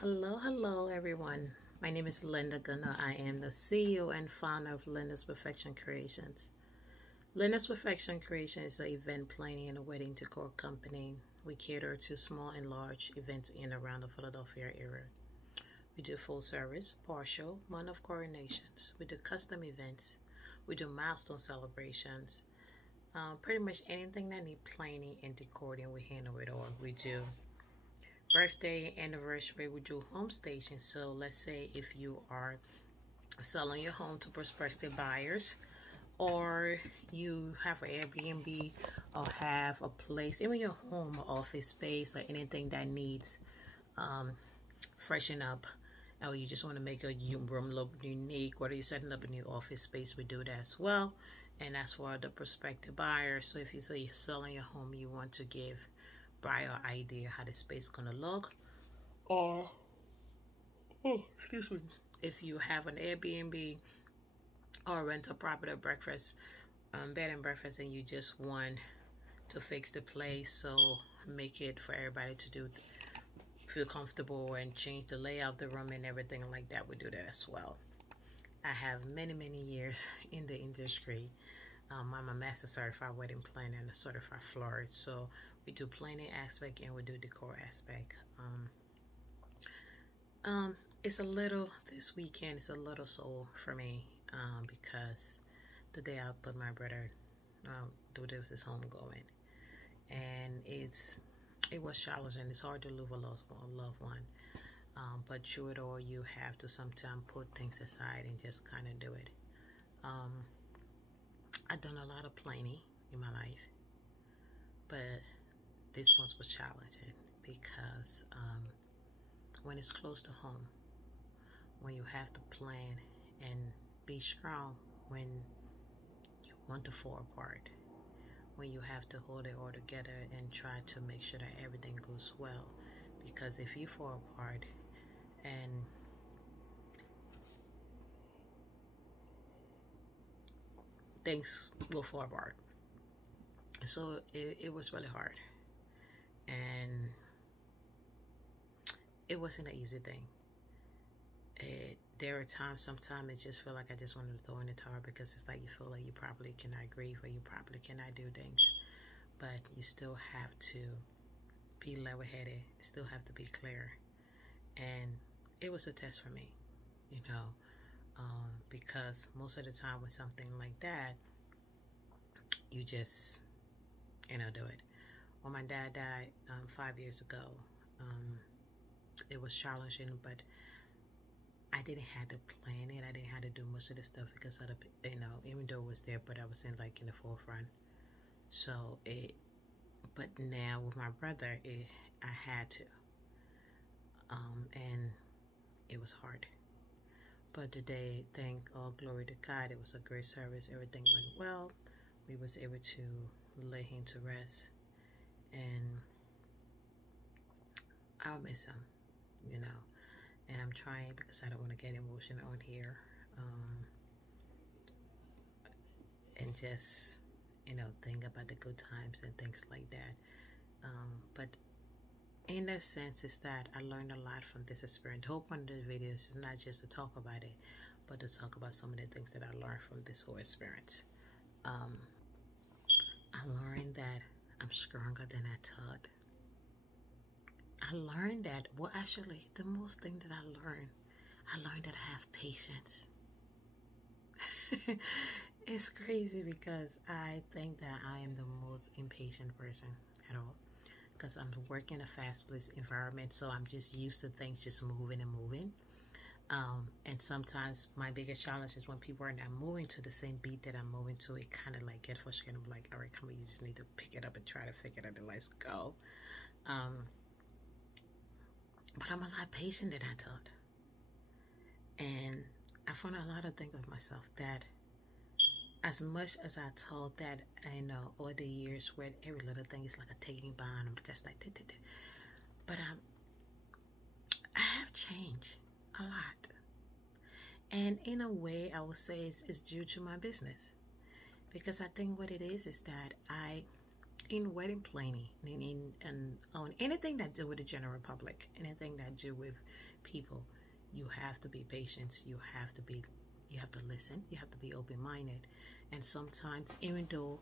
Hello everyone. My name is Linda Gunner. I am the CEO and founder of Linda's Perfection Creations. Linda's Perfection Creation is an event planning and wedding decor company. We cater to small and large events in and around the Philadelphia area. We do full service, partial, month of coronations. We do custom events. We do milestone celebrations. Pretty much anything that needs planning and decorating, we handle it all. We do birthday, anniversary, we do home staging. So let's say if you are selling your home to prospective buyers, or you have an Airbnb or have a place, even your home or office space or anything that needs freshen up, or you just want to make a room look unique, whether you're setting up a new office space, we do that as well. And that's for the prospective buyer. So if you say you're selling your home, you want to give buyer idea how the space is gonna look, or excuse me, if you have an Airbnb or rental property or breakfast, bed and breakfast, and you just want to fix the place, so make it for everybody to do, feel comfortable, and change the layout of the room and everything like that, we do that as well. I have many years in the industry. I'm a master certified wedding planner and a certified florist. So we do planning aspect and we do decor aspect. It's a little, this weekend it's a little soul for me, because the day I put my brother through this homegoing, and it was challenging. It's hard to lose a loved one, but through it all, you have to sometimes put things aside and just kind of do it. I've done a lot of planning in my life, but this one was challenging because when it's close to home, when you have to plan and be strong when you want to fall apart, when you have to hold it all together and try to make sure that everything goes well, because if you fall apart and things will fall apart. So it was really hard, and it wasn't an easy thing. There are times, sometimes it just feel like I just wanted to throw in the towel, because it's like you feel like you probably cannot grieve, or you probably cannot do things, but you still have to be level-headed, still have to be clear. And it was a test for me, you know, because most of the time with something like that, you just, do it. When my dad died 5 years ago, it was challenging, but I didn't have to plan it. I didn't have to do much of the stuff because of the, even though it was there, but I was in the forefront. So but now with my brother, I had to, and it was hard. But today, thank all glory to God, it was a great service. Everything went well. We was able to lay him to rest, and I'll miss him, and I'm trying, because I don't want to get emotional on here, and just, think about the good times and things like that. But in that sense, is that I learned a lot from this experience. The whole point of the videos is not just to talk about it, but to talk about some of the things that I learned from this whole experience. I learned that I'm stronger than I thought. I learned that, well, actually, the most thing that I learned that I have patience. It's crazy, because I think that I am the most impatient person at all, because I'm working in a fast-paced environment, so I'm just used to things just moving and moving. And sometimes my biggest challenge is when people are not moving to the same beat that I'm moving to. It kind of get frustrating. I'm like, all right, come on, you just need to pick it up and try to figure it out, and let's go. But I'm a lot patient than I thought, and I found a lot of things with myself, that as much as I thought that I know all the years where every little thing is like a ticking bomb, I'm just like, but I have changed a lot. And in a way, I would say it's due to my business, because I think what it is that in wedding planning, and on anything that do with the general public, anything that do with people, you have to be patient. You have to listen. You have to be open-minded. And sometimes, even though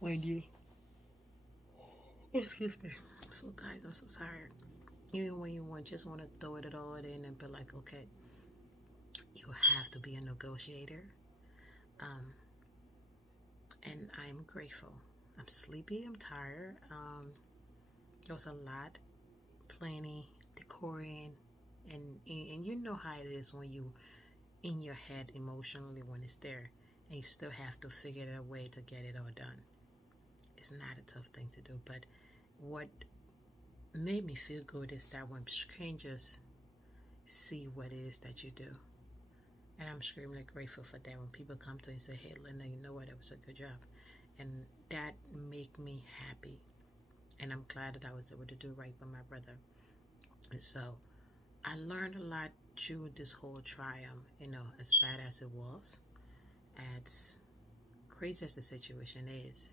when you, excuse me, so guys, I'm so tired. Even when you just want to throw it all in and be like, okay, you have to be a negotiator. And I'm grateful. I'm sleepy. I'm tired. There was a lot planning, decorating, and you know how it is when you in your head emotionally when it's there, and you still have to figure out a way to get it all done. It's not a tough thing to do, but what made me feel good is that when strangers see what it is that you do, and I'm extremely grateful for that. When people come to me and say, hey Linda, you know what, it was a good job, and that make me happy, and I'm glad that I was able to do right by my brother. And so I learned a lot through this whole trial, you know, as bad as it was, as crazy as the situation is.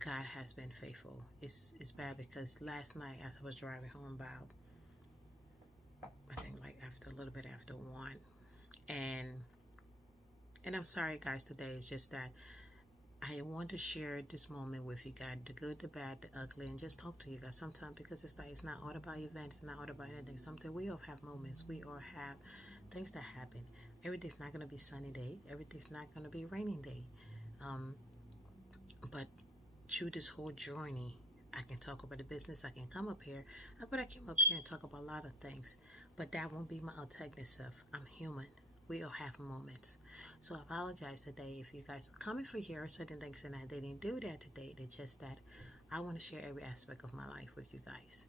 God has been faithful. It's bad because last night as I was driving home about, I think like after a little bit after 1, and I'm sorry guys today, it's just that I want to share this moment with you guys, the good, the bad, the ugly, and just talk to you guys sometimes, because it's like, it's not all about events, it's not all about anything. Sometimes we all have moments, we all have things that happen. Everything's not going to be sunny day, everything's not going to be raining day. But through this whole journey, I can talk about the business, I can come up here, but I came up here and talk about a lot of things, but that won't be my authentic self. I'm human. We all have moments. So I apologize today if you guys are coming for here certain things and I didn't do that today. It's just that I want to share every aspect of my life with you guys.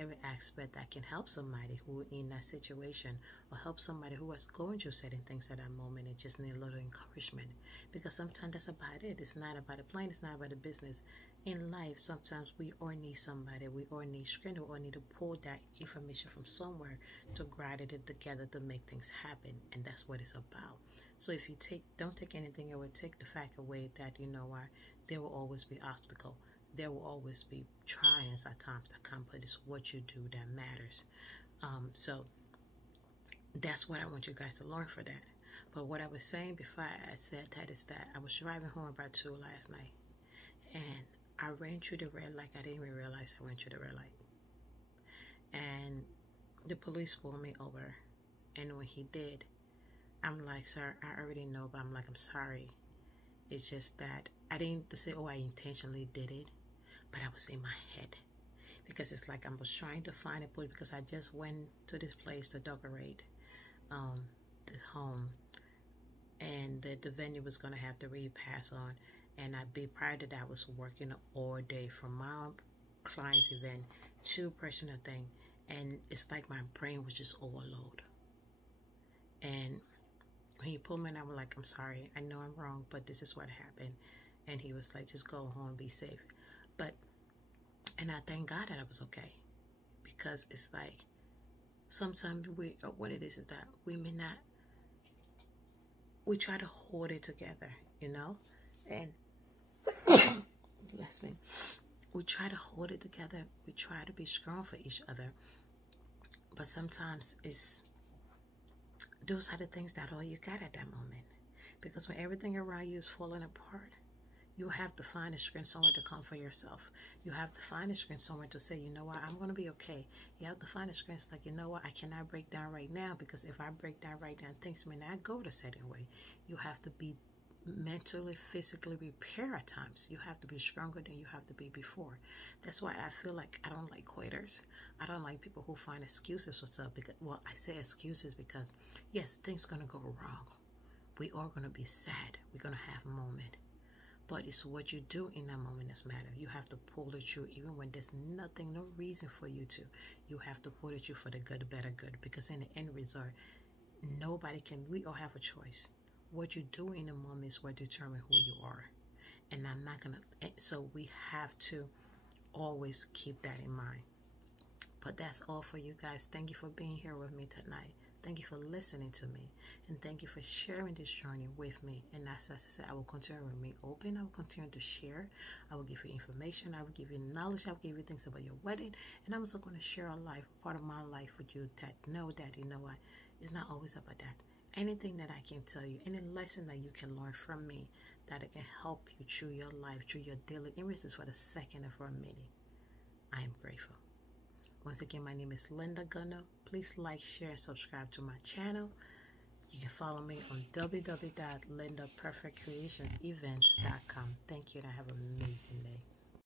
Every aspect that can help somebody who in that situation, or help somebody who was going through certain things at that moment and just need a little encouragement. Because sometimes that's about it. It's not about the plane, it's not about the business. In life, sometimes we all need somebody, we all need strength, we all need to pull that information from somewhere to grind it together to make things happen. And that's what it's about. So if you don't take anything away, take the fact away that, you know what, there will always be obstacles. There will always be trials at times that come, but it's what you do that matters. So that's what I want you guys to learn for that. But what I was saying before I said that is that I was driving home about 2 last night, and I ran through the red light. I didn't even realize I went through the red light. And the police pulled me over, and when he did, I'm like, sir, I already know, but I'm like, I'm sorry. It's just that I didn't say, oh, I intentionally did it, but I was in my head, because it's like I was trying to find a place, because I just went to this place to decorate this home, and the venue was going to have the repass on, and prior to that I was working all day from my client's event to personal thing, and it's like my brain was just overloaded. And when he pulled me, and I was like, I'm sorry, I know I'm wrong, but this is what happened. And he was like, just go home, be safe. And I thank God that I was okay, because it's like sometimes what it is that we try to hold it together, you know, and bless me, we try to hold it together, we try to be strong for each other, but sometimes those are the things that all you got at that moment, because when everything around you is falling apart, you have to find a strength somewhere to come for yourself. You have to find a strength somewhere to say, you know what, I'm going to be okay. You have to find a strength like, you know what, I cannot break down right now, because if I break down right now, things may not go the certain way. You have to be mentally, physically prepared at times. You have to be stronger than you have to be before. That's why I feel like I don't like quitters. I don't like people who find excuses for stuff. Because, well, I say excuses because, yes, things going to go wrong. We are going to be sad. We're going to have a moment. But it's what you do in that moment that's matter. You have to pull it through even when there's nothing, no reason for you to. You have to pull it through for the good, better good. Because in the end result, we all have a choice. What you do in the moment is what determines who you are. And I'm not going to, so we have to always keep that in mind. But that's all for you guys. Thank you for being here with me tonight. Thank you for listening to me. And thank you for sharing this journey with me. And as I said, I will continue to remain open. I will continue to share. I will give you information. I will give you knowledge. I will give you things about your wedding. And I'm also going to share a life, part of my life with you that know that, you know what, it's not always about that. Anything that I can tell you, any lesson that you can learn from me, that it can help you through your life, through your daily, even if it's for the second or for a minute, I am grateful. Once again, my name is Linda Gunner. Please like, share, and subscribe to my channel. You can follow me on www.lindaperfectcreationsevents.com. Thank you and have an amazing day.